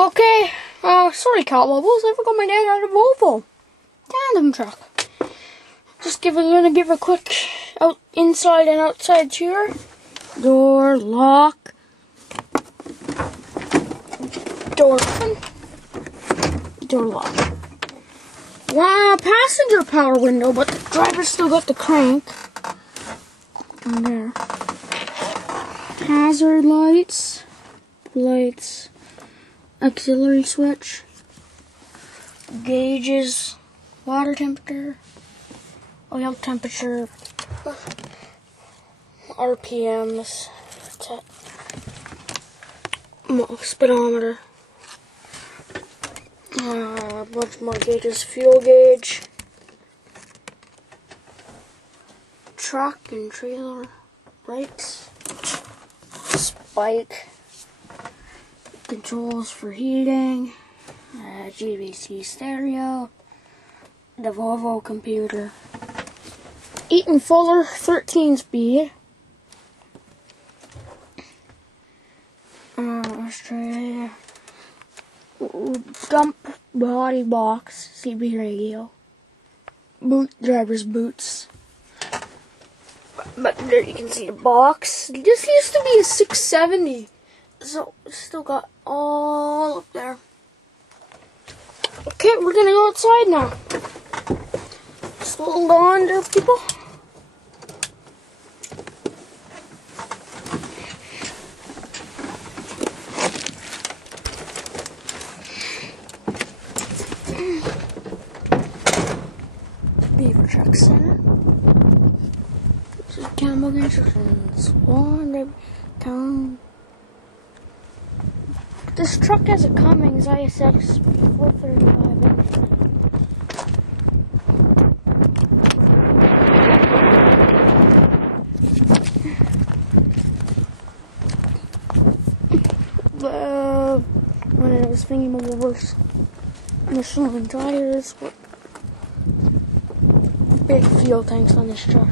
Okay, sorry Cowboys, I forgot my dad had a Volvo tandem truck. Just gonna give a quick inside and outside tour. Door lock. Door open. Door lock. Wow, passenger power window, but the driver still got the crank. And there. Hazard lights. Lights. Auxiliary switch. Gauges. Water temperature. Oil temperature. RPMs. Speedometer. A bunch more gauges. Fuel gauge. Truck and trailer. Brakes. Spike. Controls for heating. GBC stereo. The Volvo computer. Eaton Fuller 13 speed. Australia. Dump body box. CB radio. Driver's boots. But there you can see the box. This used to be a 670. So it's still got all up there. Okay, we're gonna go outside now. Just hold on there, people. Beaver Truck Center. This is Campbell Instructions. Town. This truck has a Cummins ISX 435 engine. When I was thinking of reverse Michelin tires, but big fuel tanks on this truck.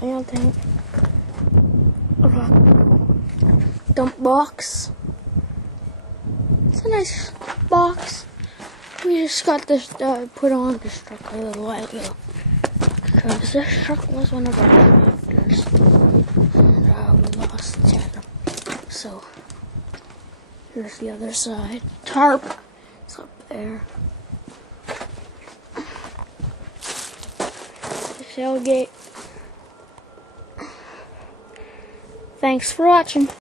Oil tank. Dump box. It's a nice box. We just got this put on this truck a little while ago because this truck was one of our tractors, and we lost the tandem. So here's the other side. Tarp. It's up there. The tailgate. Thanks for watching.